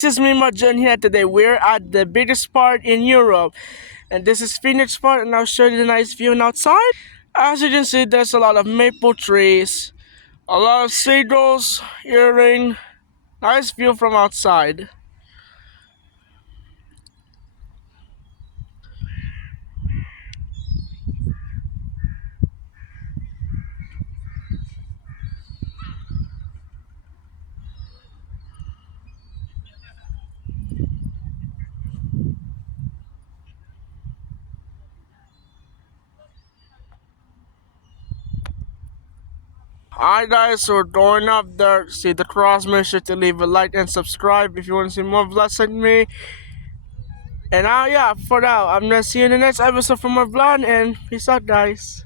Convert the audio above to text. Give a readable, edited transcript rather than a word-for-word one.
This is me, Marjan here. Today we're at the biggest park in Europe, and this is Phoenix Park, and I'll show you the nice view outside. As you can see, there's a lot of maple trees, a lot of seagulls, earring, nice view from outside. Alright guys, so we're going up there. See the cross, make sure to leave a like and subscribe if you want to see more vlogs like me. And yeah, for now, I'm gonna see you in the next episode from my vlog, and peace out guys.